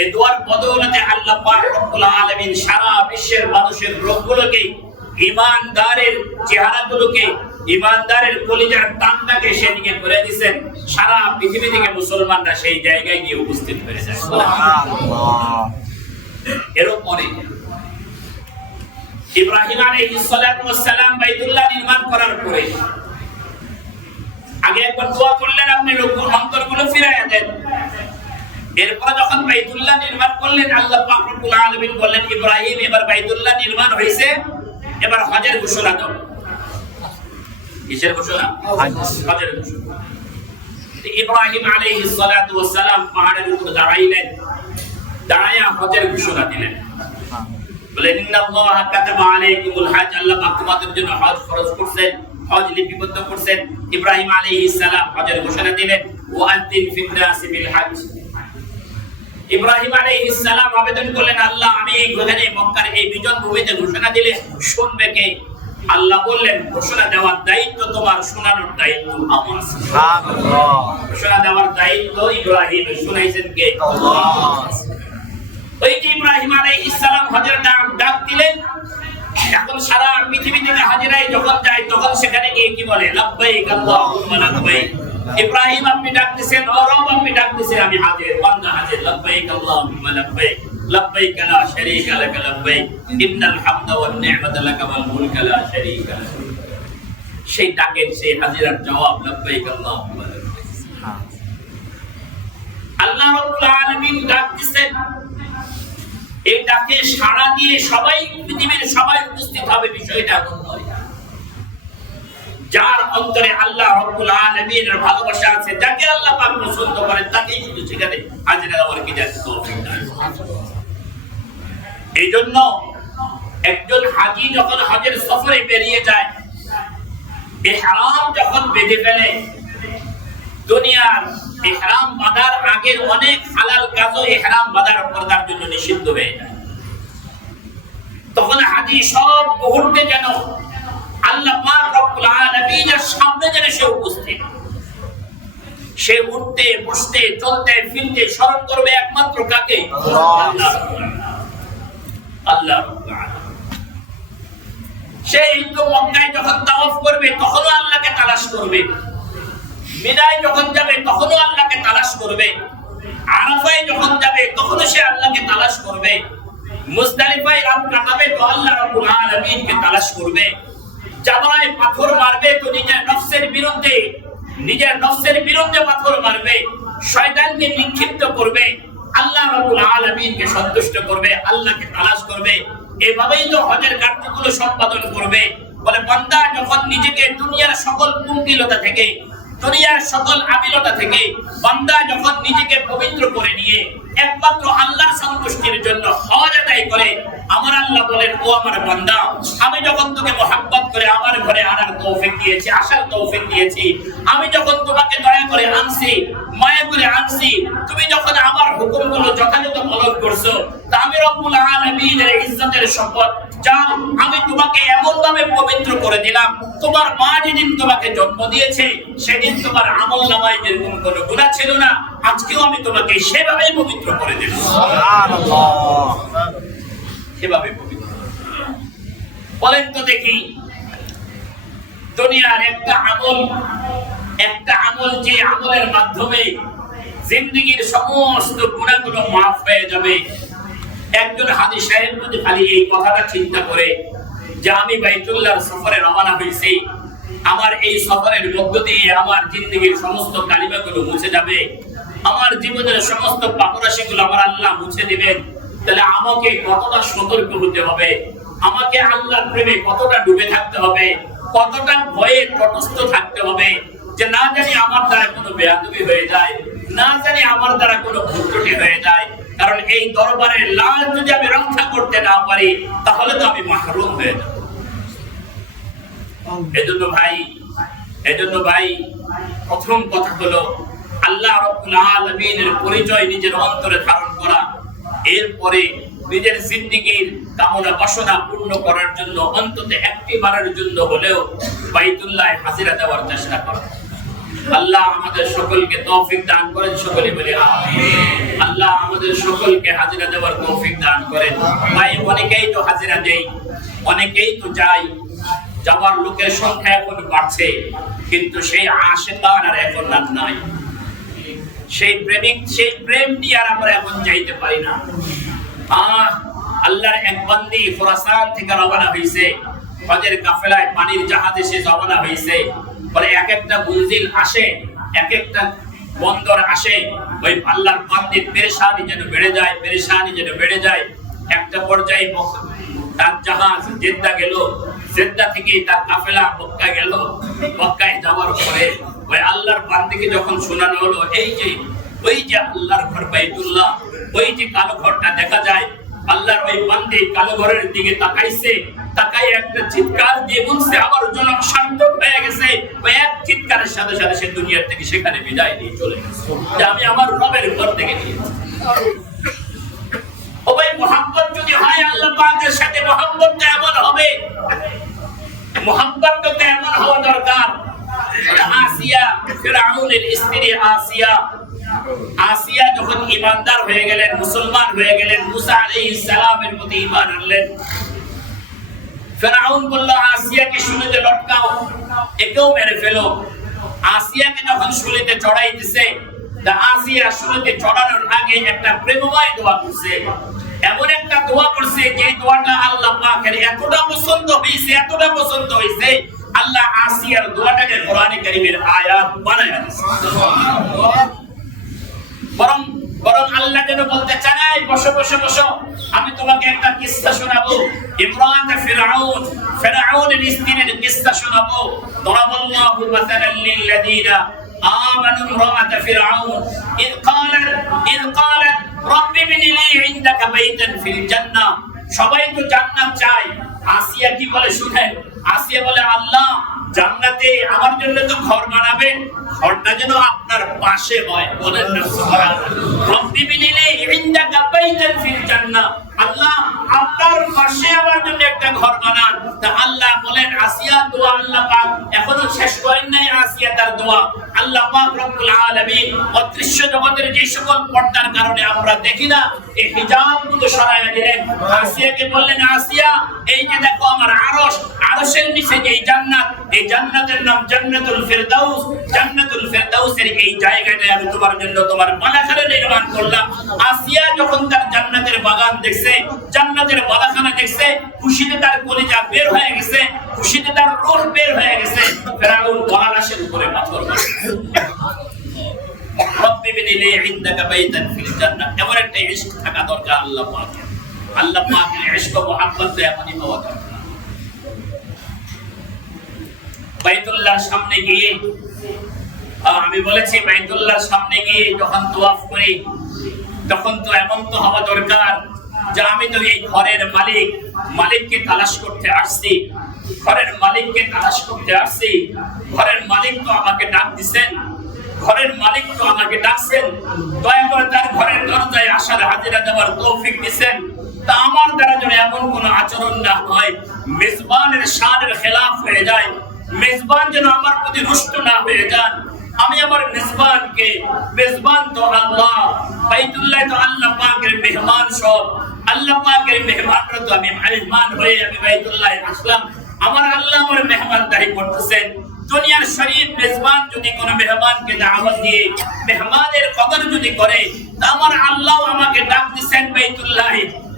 এই দোয়ার বদৌলতে আল্লাহ পাক রব্বুল আলামিন সারা বিশ্বের মানুষের রোগগুলোকে, ঈমানদারের চেহারাগুলোকে, ঈমানদারের কলিজার টানটাকে সেদিকে করে দিয়েছেন। সারা পৃথিবী থেকে মুসলমানরা সেই জায়গায় গিয়ে উপস্থিত হয়ে যায়। সুবহানাল্লাহ। এরপরে ইব্রাহিম আলাইহিস সালাতু ওয়াস সালাম বাইতুল্লাহ নির্মাণ করার পরে আগে একবার দোয়া করলেন আপনি অন্তরগুলো ফিরাইয়া দেন। এরপর যখন বাইতুল্লাহ নির্মাণ করলেন আল্লাহ পাক রব্বুল আলামিন বললেন ইব্রাহিম এবার বাইতুল্লাহ নির্মাণ হয়েছে, এবার হজের ঘোষণা দাও। কিসের ঘোষণা? হজের ঘোষণা। ইব্রাহিম আলাইহিস সালাতু ওয়াস সালাম পাহাড়ের উপর দাঁড়াইলেন, দাঁড়ায়া হজের ঘোষণা দিলেন। বলেন ইন্নাল্লাহা কাতাবা আলাইকুমুল হজ, আল্লাহ পাক তোমাদের জন্য হজ ফরজ করেছেন, হজ লিপিবদ্ধ করেছেন। ইব্রাহিম আলাইহিস সালাম হজের ঘোষণা দিলেন ওয়া আযিন ফিন নাসি বিল হজ। ইব্রাহিম আলাইহিস সালাম আবেদন করলেন আল্লাহ আমি এখানে মক্কার এই বিজন ভূমিতে ঘোষণা দিলে শুনবে কে? আল্লাহ বললেন ঘোষণা দেওয়ার দায়িত্ব তোমার, শোনানোর দায়িত্ব আমার। সুবহানাল্লাহ। ঘোষণা দেওয়ার দায়িত্ব ইব্রাহিম, শুনাইছেন কে? আল্লাহ। ওই যে ইব্রাহিম আলাইহিস সালাম হজের ডাক দিলেন, এখন সারা পৃথিবী থেকে হাজিরাই যখন যায় তখন সেখানে গিয়ে কি বলে? লাব্বাইক আল্লাহুম্মা লাব্বাইক। ইব্রাহিম আপনি ডাক দিয়েছেন, ও রব আপনি ডাক দিয়েছেন, আমি হাজির, বান্দা হাজির। লাব্বাইক আল্লাহুম্মা লাব্বাইক লাব্বাইক লা শারীকা লাক লাব্বাইক ইন্নাল হামদা ওয়ান নি'মাতা লাকা ওয়াল মুলকা লা শারীকা লাক। সেই ডাকের সেই হাজিরার জবাব লাব্বাইক আল্লাহুম্মা লাব্বাইক। আল্লাহ রাব্বুল আলামিন ডাক দিয়েছেন, এই ডাকে সাড়া দিয়ে সবাই, পৃথিবীর সবাই উপস্থিত হবে, বিষয়টা এমন নয়। যার অন্তরে আল্লাহ রাব্বুল আলামিনের ভালোবাসা আছে, যাকে আল্লাহ পাক পছন্দ করেন তাকেই শুধু সেখানে হাজিরা দেওয়ার কি যায় তৌফিক দান। এইজন্য একজন হাজী যখন হজের সফরে বেরিয়ে যায়, ইহরাম যখন বেঁধে ফেলে, দুনিয়ার ইহরাম বাঁধার আগের অনেক হালাল কাজও ইহরাম বাঁধার পর্দার জন্য নিষিদ্ধ হয়ে যায়। তখন হাজী সব মুহূর্তে যেন আল্লাহ পাক রব্বুল আলামিনের সামনে যেন সে উপস্থিত। সে উঠতে বসতে চলতে ফিরতে স্মরণ করবে একমাত্র কাকে? আল্লাহ। আল্লাহ। সে তো মক্কায় যখন তাওয়াফ করবে তখনও আল্লাহকে তালাশ করবে, মিনায় যখন যাবে তখনও আল্লাহকে তালাশ করবে, আরাফায় যখন যাবে তখনও সে আল্লাহকে তালাশ করবে, মুজদালিফায় রাত কাটাবে তো আল্লাহ রাব্বুল আলামিনকে তালাশ করবে, জামরায় পাথর মারবে তো নিজের নফসের বিরুদ্ধে পাথর মারবে, শয়তানকে নিক্ষিপ্ত করবে, আল্লাহ রাব্বুল আলামিনকে সন্তুষ্ট করবে, আল্লাহকে তালাশ করবে। এভাবেই তো হজের কার্যগুলো সম্পাদন করবে। বলে বান্দা যখন নিজেকে দুনিয়ার সকল কুঙ্কিলতা থেকে, দুনিয়ার সকল আমিলতা থেকে বান্দা যখন নিজেকে পবিত্র করে নিয়ে একমাত্র আল্লাহর সন্তুষ্টির জন্য হজ আদায় করে, আমার আল্লাহ বলেন ও আমার বান্দা, আমি যখন তোকে মহব্বত করে আমার ঘরে আনার তৌফিক দিয়েছি, আসার তৌফিক দিয়েছি, আমি যখন তোমাকে দয়া করে আনছি, মায়া করে আনছি, তুমি যখন আমার হুকুমগুলো যথাযথ পালন করছো, তা আমি রব্বুল আলামিনের ইজ্জতের শপথ যাও আমি তোমাকে এমন ভাবে পবিত্র করে দিলাম, তোমার মা যেদিন তোমাকে জন্ম দিয়েছে সেদিন তোমার আমলনামায় যেরকম কোনো গুনাহ ছিল না, আজকেও আমি তোমাকে সেভাবেই পবিত্র করে দিলাম। সুবহানাল্লাহ। সেভাবে পবিত্র। বলেন তো দেখি, দুনিয়ার একটা আমল যে আমলের মাধ্যমে জিন্দেগীর সমস্ত গুনাহগুলো মাফ হয়ে যাবে। একজন হাজী সাহেব যদি খালি এই কথাটা চিন্তা করে যে আমি বাইতুল্লাহর সফরে রওনা হইছি, আমার এই সফরের মধ্য দিয়ে আমার জিন্দেগীর সমস্ত কালিমাগুলো মুছে যাবে, আমার জীবনের সমস্ত পাপরাশিগুলো আমার আল্লাহ মুছে দিবেন, তাহলে আমাকে কতটা সতর্ক হতে হবে, আমাকে আল্লাহর প্রেমে কতটা ডুবে থাকতে হবে, কতটা ভয়ে তটস্থ থাকতে হবে যে না জানি আমার দ্বারা কোনো বেয়াদবি হয়ে যায়, না জানি আমার দ্বারা কোনো ভুল ত্রুটি হয়ে যায়। কারণ এই দরবারের লাল যদি আমি রক্ষা করতে না পারি তাহলে তো আমি মাহরুম হয়ে যাব। এজন্য ভাই প্রথম কথা হলো আল্লাহ রাব্বুল আলামিনের পরিচয় নিজের অন্তরে ধারণ করা, এরপরে নিজের জিন্দেগীর কামনা বাসনা পূর্ণ করার জন্য অন্তত একটি বারের জন্য হলেও বাইতুল্লাহ হাজিরা দেওয়ার চেষ্টা করা। আল্লাহ আমাদের সকলকে তৌফিক দান করেন, সকলে বলি আমিন। আল্লাহ আমাদের সকলকে হাজিরা দেওয়ার তৌফিক দান করেন। ভাই অনেকেই তো হাজিরা দেই, অনেকেই তো যাই, যাওয়ার লোকের সংখ্যা এখন বাড়ছে, কিন্তু সেই আশিকান আর এখন আর নাই, সেই প্রেম নিয়ে আর আমরা এখন যাইতে পারি না। আল্লাহর এক বান্দি খোরাসান থেকে রওনা হইছে, হজের কাফেলায় পানির জাহাজে সে রওনা হইছে। পরে এক একটা মঞ্জিল আসে, এক একটা বন্দর আসে, ওই আল্লাহর বান্দির পেরেশানি যেন বেড়ে যায়। একটা পর্যায়ে তার জাহাজ জেদ্দা গেল, জেদ্দা থেকে তার কাফেলা মক্কা গেল। মক্কায় যাওয়ার পরে ওই আল্লাহর বান্দিকে যখন শোনানো হলো ওই যে আল্লাহর ঘর বাইতুল্লাহ, ওই যে কালো ঘরটা দেখা যায়, আল্লাহর ওই বান্দি কালো ঘরের দিকে তাকাইছে, তাকাই একটা চিৎকার দিয়ে বলছে আমার জন্য সার্থক হয়ে গেছে। ওই এক চিৎকারের সাথে সাথে সে দুনিয়ার থেকে সেখানে বিদায় নিয়ে চলে গেছে, যে আমি আমার রবের ঘর থেকে নিয়েছি। ও ভাই, মুহাব্বত যদি হয় আল্লাহ পাকের সাথে, মুহাব্বতটা এমন হবে, মুহাব্বতটা এমন হওয়া দরকার। আসিয়া, ফিরআউনের স্ত্রী আসিয়া যখন ঈমানদার হয়ে গেলেন, মুসলমান হয়ে গেলেন, মুসা আলাইহিস সালামের প্রতি ঈমান আনলেন, ফিরআউন বলল আসিয়াকে শুলিতে লটকাও, একেও মেরে ফেলো। আসিয়াকে যখন শুলিতে চড়াই দিছে, তা আসিয়া শুলিতে চড়ানোর আগে একটা প্রেমময় দোয়া করছে, এমন একটা দোয়া করছে যে দোয়াটা আল্লাহ পাকের এতটা পছন্দ হয়েছে, আল্লাহ আসিয়ার দোয়াটাকে কোরআনে কারীমের আয়াত বানায় দিয়েছে। বরং আল্লাহ যেন বলতে চায়, বসো, আমি তোমাকে একটা কিসসা শোনাবো, ইমরাত ফিরআউনের স্ত্রীর কিসসা শোনাবো। দরাবাল্লাহু মাসালাল লিল্লাযীনা আমানু ইমরাত ফিরআউন ইয ক্বালাত রাব্বি ইবনি লি ইনদাকা বাইতান ফিল জান্নাহ। সবাই তো জান্নাত চায়, আসিয়া কি বলে শুনেন, আসিয়া বলে আল্লাহ জান্নাতে আমার জন্য তো ঘর বানাবেন, ঘরটা যেন আপনার পাশে হয়। বলেন না সুবহানাল্লাহ। রব্বি বিনিলি ইনদাকা বাইতান ফিল জান্নাহ, আল্লাহ আপনার পাশে আমার জন্য একটা ঘর বানান। তা আল্লাহ বলেন আসিয়া দোয়া আল্লাহ পাক এখনো শেষ করেন নাই, আসিয়া তার দোয়া আল্লাহ পাক রব্বুল আলামিন অদৃশ্য জগতের যে সকল পর্দার কারণে আমরা দেখি না, এই হিজাবগুলো সরায়া দিলেন। আসিয়াকে বললেন আসিয়া, এই যে দেখো আমার আরশের নিচে যে জান্নাত, এই জান্নাতের নাম জান্নাতুল ফিরদাউস। জান্নাতুল ফিরদাউসের এই জায়গাটায় আমি তোমার জন্য তোমার বালাখানা নির্মাণ করলাম। আসিয়া যখন তার জান্নাতের বাগান দেখছে, জান্নাতের বালাখানা দেখছে, খুশিতে তার কলিজা বের হয়ে গেছে, খুশিতে তার রূহ বের হয়ে গেছে। ফিরআউন গলাশের উপরে পাথর মারছে। রব্বি বিনিলি ইনদাকা বাইতান ফিল জান্নাহ, এমন একটা ইশক থাকা দরকার আল্লাহ পাকের। আল্লাহ পাকের ইশক ও মুহাব্বত এমনই হওয়া দরকার। বাইতুল্লাহর সামনে গিয়ে, আমি বলেছি বাইতুল্লাহর সামনে গিয়ে যখন তাওয়াফ করি, তখন তো এমন তো হওয়া দরকার যে আমি তো এই ঘরের মালিককে তালাশ করতে আসছি, ঘরের মালিককে তালাশ করতে আসছি। ঘরের মালিক তো আমাকে ডাক দিবেন, ঘরের মালিক তো আমাকে ডাকছেন, দয়া করে তার ঘরের দরজায় আসার হাজিরা দেওয়ার তৌফিক দিবেন। তা আমার দ্বারা যেন এমন কোন আচরণ না হয় মেজবানের শানের খেলাফ হয়ে যায়, মেজবান যেন আমার প্রতি রুষ্ট না হয়ে যান। আমি আমার মেজবানকে, মেজবান তো আল্লাহ, বাইতুল্লাহ তো আল্লাহ পাকের মেহমান, সব আল্লাহ পাকের মেহমানরা তো আমি মেহমান হয়ে আমি বাইতুল্লাহ আসলাম, আমার আল্লাহ আমার মেহমানদারি করতেছেন। দুনিয়ার শরীফ মেজবান যদি কোনো মেহমানকে দাওয়াত দিয়ে মেহমানের কদর যদি করে, তা আমার আল্লাহ আমাকে ডাক দিবেন বাইতুল্লাহ,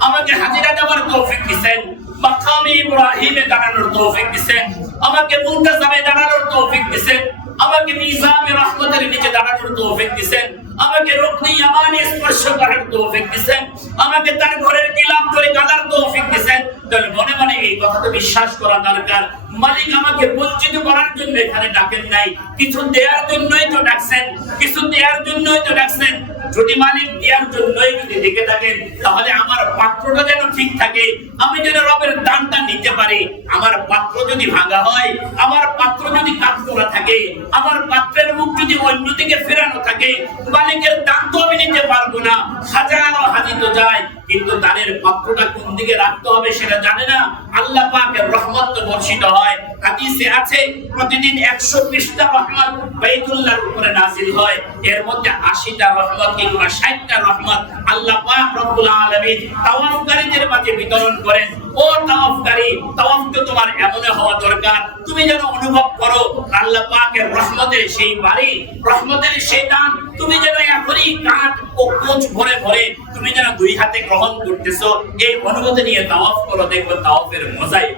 আমাকে হাজিরা দেওয়ার তৌফিক দিবেন, মাকামে ইব্রাহিমে দাঁড়ানোর তৌফিক দিবেন, আমাকে মুনতাজামে দাঁড়ানোর তৌফিক দিবেন, আমাকে মিজামে রহমতের নিচে দাঁড়ানোর তৌফিক দিবেন, আমাকে রুকনে ইয়ামানে স্পর্শ করার তৌফিক দিবেন, আমাকে তার ঘরের গিলাফ ধরে কাদার তৌফিক দিবেন। তাহলে মনে মনে এই কথা তো বিশ্বাস করা দরকার, মালিক আমাকে বঞ্চিত করার জন্য এখানে ডাকেন নাই, কিছু দেওয়ার জন্যই তো ডাকছেন, কিছু দেওয়ার জন্যই তো ডাকছেন। যদি মালিক দেওয়ার জন্যই যদি ডেকে থাকেন, তাহলে আমার পাত্রটা যেন ঠিক থাকে, আমি যেন রবের দানটা নিতে পারি। আমার পাত্র যদি ভাঙা হয়, আমার পাত্র যদি কাজ করা থাকে, আমার পাত্রের মুখ যদি অন্যদিকে ফেরানো থাকে, মালিকের দান তো আমি নিতে পারবো না। হাজারো হাজি তো যায়, কিন্তু দানের পাত্রটা কোন দিকে রাখতে হবে সেটা জানে না। আল্লাহ পাকের রহমত তো বর্ষিত হয়, হাদিসে আছে প্রতিদিন 120টা রহমত বাইতুল্লাহর উপরে নাযিল হয়, এর মধ্যে 80টা রহমত কিংবা 60টা রহমত আল্লাহ পাক রব্বুল আলামিন তাওয়াফকারীদের মাঝে বিতরণ করেন। ও তাওয়াফকারী, তাওয়াফ তো তোমার এমন হওয়া দরকার, তুমি যেন অনুভব করো আল্লাহ পাকের রহমতের সেই বাড়ি, রহমতের সেই দান তুমি যেন এখনই কাঁধ ও কোচ ভরে ভরে তুমি যেন দুই হাতে গ্রহণ করতেছো, এই অনুভূতি নিয়ে তাওয়াফ করো, দেখো তাওয়াফের মজাই,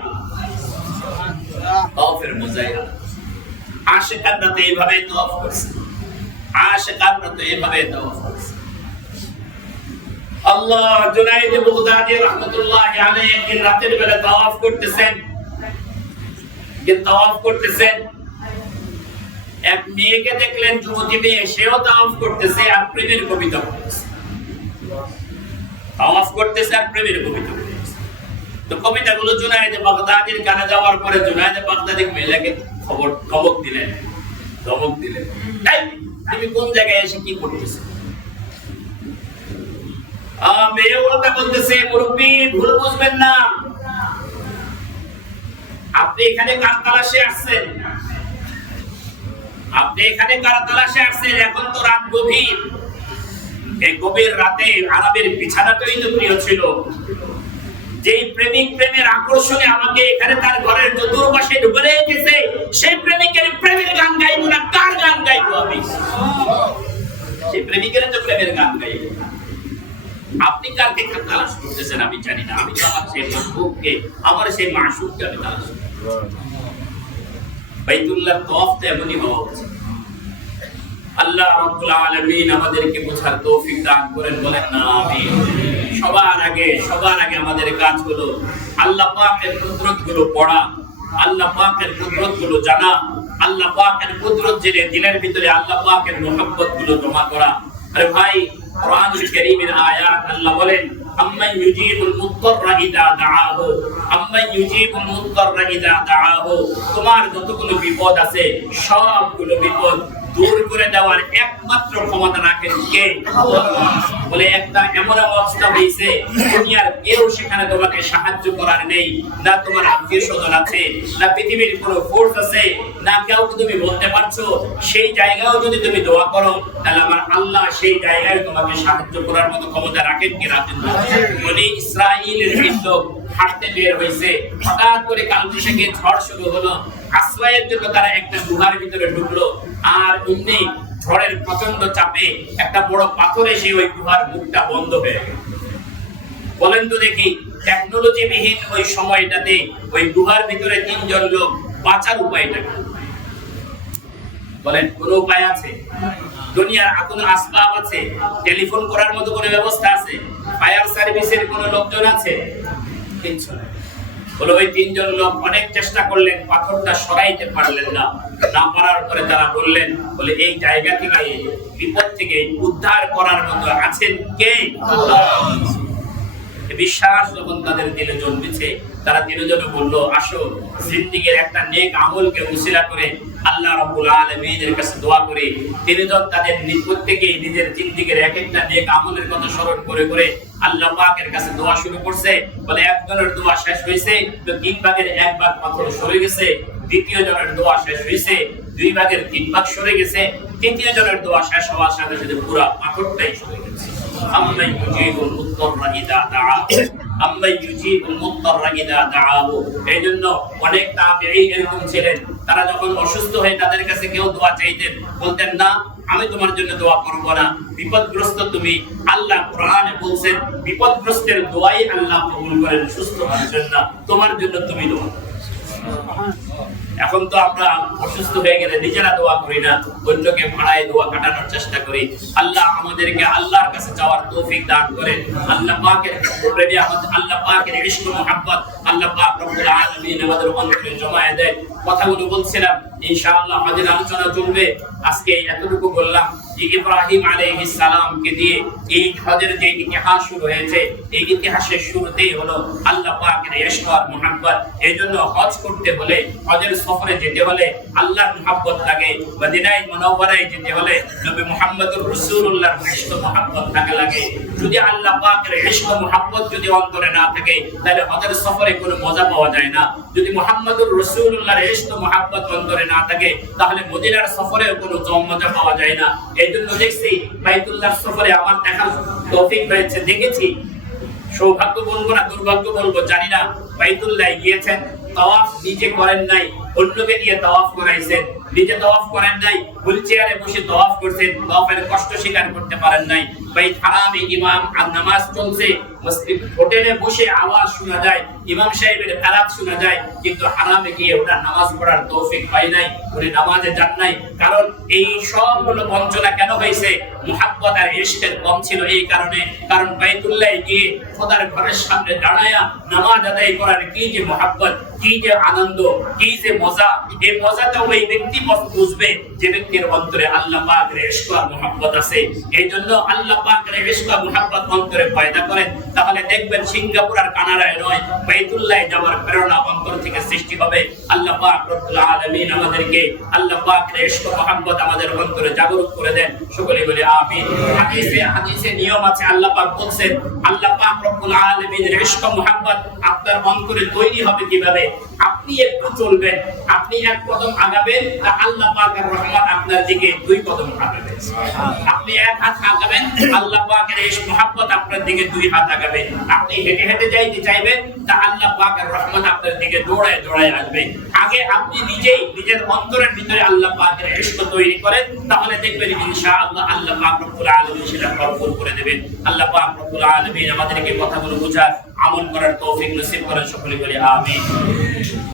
তাওয়াফের মজাই। আশিকানরা তো এইভাবে তাওয়াফ করছে, আশিকানরা তো এইভাবে তাওয়াফ করছে। আল্লাহ জুনাইদ বাগদাদি রাহমাতুল্লাহি আলাইহি একদিন রাতের বেলা তাওয়াফ করতেছেন, তাওয়াফ করতেছেন, এক মেয়েকে দেখলেন, যুবতী মেয়ে, সেও তাওয়াফ করতেছে আর প্রেমের কবিতা পড়তেছে, তাওয়াফ করতেছে আর প্রেমের কবিতা পড়তেছে। তো কবিতাগুলো জুনাইদ বাগদাদির কানে যাওয়ার পরে জুনাইদ বাগদাদি মেয়েকে খবর দিলেন, ধমক দিলেন, এই তুমি কোন জায়গায় এসে কি করতেছো? মেয়ে ওটা বলতেছে, মুরব্বি ভুল বুঝবেন না, আপনি এখানে কার তালাশে আসছেন? আপনি এখানে কার তালাশে আসছেন? এখন তো রাত গভীর, এই গভীর রাতে আরবের বিছানাটাই তো প্রিয় ছিল। যেই প্রেমিক প্রেমের আকর্ষণে আমাকে এখানে তার ঘরের চতুর্পাশে ঢুকে রেখেছে, সেই প্রেমিকের প্রেমের গান গাইবো না, কার গান গাইবো আমি? সেই প্রেমিকের তো প্রেমের গান গাইবো। আপনি কারকে তালাশ করতেছেন আমি জানি না, আমি তো আমার সেই মাহবুবকে, আমার সেই মাশউককে আমি তালাশ করি। বাইতুল্লাহ তাওয়াফ তো এমনই হওয়া উচিত। আল্লাহ রাব্বুল আলামিন আমাদেরকে বোঝার তৌফিক দান করেন, বলেন না আমিন। সবার আগে আমাদের কাজ হলো আল্লাহ পাকের কুদরতগুলো পড়া, আল্লাহ পাকের কুদরতগুলো জানা, আল্লাহ পাকের কুদরত জেনে দিলের ভিতরে আল্লাহ পাকের মুহাব্বতগুলো জমা করা। আরে ভাই, কোরআনুল কারীমের আয়াত আল্লাহ বলেন, আম্মান ইউজিবুল মুত্তাররা ইযা দাআহু, আম্মান ইউজিবুল মুত্তাররা ইযা দাআহু, তোমার যতগুলো বিপদ আছে সবগুলো বিপদ দূর করে দেওয়ার একমাত্র ক্ষমতা রাখেন কে? আল্লাহ। বলে একটা এমন অবস্থা হয়েছে দুনিয়ার কেউ সেখানে তোমাকে সাহায্য করার নেই, না তোমার আত্মীয় স্বজন আছে, না পৃথিবীর কোনো ফোর্স আছে, না কেউ তুমি বলতে পারছো। সেই জায়গাও যদি তুমি দোয়া করো, তাহলে আমার আল্লাহ সেই জায়গায় তোমাকে সাহায্য করার মতো ক্ষমতা রাখেন কি রাখেন না? বনি ইসরাঈলের লোক হাঁটতে বের হয়েছে, হঠাৎ করে কালবৈশাখী থেকে ঝড় শুরু হলো, আশ্রয়ের জন্য তারা একটা গুহার ভিতরে ঢুকলো, আর অমনি ঝড়ের প্রচন্ড চাপে একটা বড় পাথর এসে ওই গুহার মুখটা বন্ধ হয়ে গেল। বলেন তো দেখি, টেকনোলজি বিহীন ওই সময়টাতে ওই গুহার ভিতরে তিনজন লোক বাঁচার উপায়টা কি? বলেন, কোন উপায় আছে? দুনিয়ার কোনো আসবাব আছে? টেলিফোন করার মতো কোনো ব্যবস্থা আছে? ফায়ার সার্ভিসের কোনো লোকজন আছে? কিছু না। বলে ওই তিনজন লোক অনেক চেষ্টা করলেন, পাথরটা সরাইতে পারলেন না। না পারার পরে তারা বললেন, বলে এই জায়গা থেকে বিপদ থেকে উদ্ধার করার মতো আছেন কে? আল্লাহ। এই বিশ্বাস যখন তাদের দিলে জন্মেছে, তারা তিনজনে বলল, আসো জিন্দেগীর একটা নেক আমলকে উসিলা করে আল্লাহ রাব্বুল আলামিনের কাছে দোয়া করি। তিনজন তাদের প্রত্যেকে নিজের জিন্দেগীর এক একটা নেক আমলের কথা স্মরণ করে করে আল্লাহ পাকের কাছে দোয়া শুরু করছে। বলে একজনের দোয়া শেষ হয়েছে তো 3 ভাগের 1 ভাগ পাথর সরে গেছে, দ্বিতীয় জনের দোয়া শেষ হয়েছে 2 ভাগের 3 ভাগ সরে গেছে, তৃতীয় জনের দোয়া শেষ হওয়ার সাথে সাথে পুরো পাথরটাই সরে গেছে। আম্মা ইউজিবুল মুত্তাররা ইযা দাআ, আম্মা ইউজিবুল মুত্তাররা ইযা দাআ। এইজন্য অনেক তাবেঈ এরকম ছিলেন, তারা যখন অসুস্থ হয়ে তাদের কাছে কেউ দোয়া চাইতেন, বলতেন না আমি তোমার জন্য দোয়া করব না, বিপদগ্রস্ত তুমি। আল্লাহ কোরআনে বলছেন বিপদগ্রস্তের দোয়াই আল্লাহ কবুল করেন, সুস্থ মানুষের না, তোমার জন্য তুমি দোয়া। এখন তো আমরা অসুস্থ হয়ে গেলে নিজেরা দোয়া করি না, অন্যকে ভাড়ায় দোয়া কাটানোর চেষ্টা করি। আল্লাহ আমাদেরকে আল্লাহর কাছে যাওয়ার তৌফিক দান করেন। আল্লাহ পাকের অলরেডি আমাদের আল্লাহ পাকের ইশক ও মুহাব্বত আল্লাহ পাক রব্বুল আলামিন আমাদের অন্তরে জমায়ে দেয়। কথাগুলো বলছিলাম, ইনশাআল্লাহ আমাদের আলোচনা চলবে। আজকে এতটুকু বললাম যে ইব্রাহিম আলাইহিস সালামকে দিয়ে এই হজের যে ইতিহাস শুরু হয়েছে, এই ইতিহাসের শুরুতেই হলো আল্লাহ পাকের ইশক আর মুহাব্বত। এইজন্য হজ করতে হলে, হজের সফরে যেতে হলে আল্লাহর মুহাব্বত লাগে। মদিনায়ে মুনাওয়ারায় যেতে হলে নবী মুহাম্মদুর রাসূলুল্লাহর ইশক ও মুহাব্বত থাকা লাগে। যদি আল্লাহ পাকের ইশক ও মুহাব্বত যদি অন্তরে না থাকে, তাহলে হজের সফরে কোনো মজা পাওয়া যায় না। যদি মুহাম্মদুর রাসূলুল্লাহর ইশক ও মুহাব্বত অন্তরে না থাকে, তাহলে মদিনার সফরে কোনো মজা পাওয়া যায় না। এইজন্য দেখছি বাইতুল্লাহর সফরে আমার দেখার তৌফিক হয়েছে, দেখেছি, সৌভাগ্য বলবো না দুর্ভাগ্য বলবো জানি না, বাইতুল্লাহ গিয়েছেন, তাওয়াফ নিজে করেন নাই, অন্যকে দিয়ে তাওয়াফ করাইছেন, নিজে তাওয়াফ করেন নাই, হুইল চেয়ারে বসে তাওয়াফ করছেন, তাওয়াফের কষ্ট স্বীকার করতে পারেন নাই। বাইত হারামে ইমাম আর নামাজ চলছে, মসজিদ হোটেলে বসে আওয়াজ শোনা যায়, ইমাম সাহেবের কারাত শোনা যায়, কিন্তু হারামে গিয়ে ওটা নামাজ পড়ার তৌফিক পায় নাই, উনি নামাজে যান নাই। কারণ এই সবগুলো বঞ্চনা কেন হয়েছে? মুহাব্বত আর ইশকের কম ছিল এই কারণে। কারণ বাইতুল্লাহ গিয়ে খোদার ঘরের সামনে দাঁড়ায়া নামাজ আদায় করার কি যে মুহাব্বত, কি যে আনন্দ, কি যে মজা, এই মজাটা ওই ব্যক্তি বুঝবে যে ব্যক্তির অন্তরে আল্লাহ পাকের ইশক আর মুহাব্বত আছে। এইজন্য আল্লাহ পাকের ইশক আর মুহাব্বত অন্তরে পয়দা করেন, তাহলে দেখবেন সিঙ্গাপুর আর কানাডায় নয়, বাইতুল্লাহ যাওয়ার প্রেরণা অন্তর থেকে সৃষ্টি হবে। আল্লাহ পাক রব্বুল আলামিন আমাদেরকে আল্লাহ পাকের ইশক ও মুহাব্বত আমাদের অন্তরে জাগরুক করে দেন। সকলে বলি আমিন। হাদিসে নিয়ম আছে, আল্লাহ পাক বলেন, আল্লাহ পাক রব্বুল আলামিনের ইশক ও মুহাব্বত আপনার অন্তরে তৈরি হবে কিভাবে? আপনি একটু চলবেন, আপনি এক কদম আগাবেন, তা আল্লাহ পাকের রহমত আপনার দিকে 2 কদম আগাবে। আপনি এক হাত আগাবেন, আল্লাহ পাকের ইশক মুহাব্বত আপনার দিকে 2 হাত আগাবে। আপনি হেঁটে হেঁটে যাইতে চাইবেন, তা আল্লাহ পাকের রহমত আপনার দিকে দৌড়ায় দৌড়ায় আসবে। আগে আপনি নিজেই নিজের অন্তরের ভিতরে আল্লাহ পাকের ইশক তৈরি করেন, তাহলে দেখবেন ইনশাআল্লাহ আল্লাহ পাক রব্বুল আলামিন সেটা কবুল করে দেবেন। আল্লাহ পাক রব্বুল আলামিন আমাদেরকে কথাগুলো বোঝার, আমল করার তৌফিক নসিব করেন। সকলে বলি আমিন।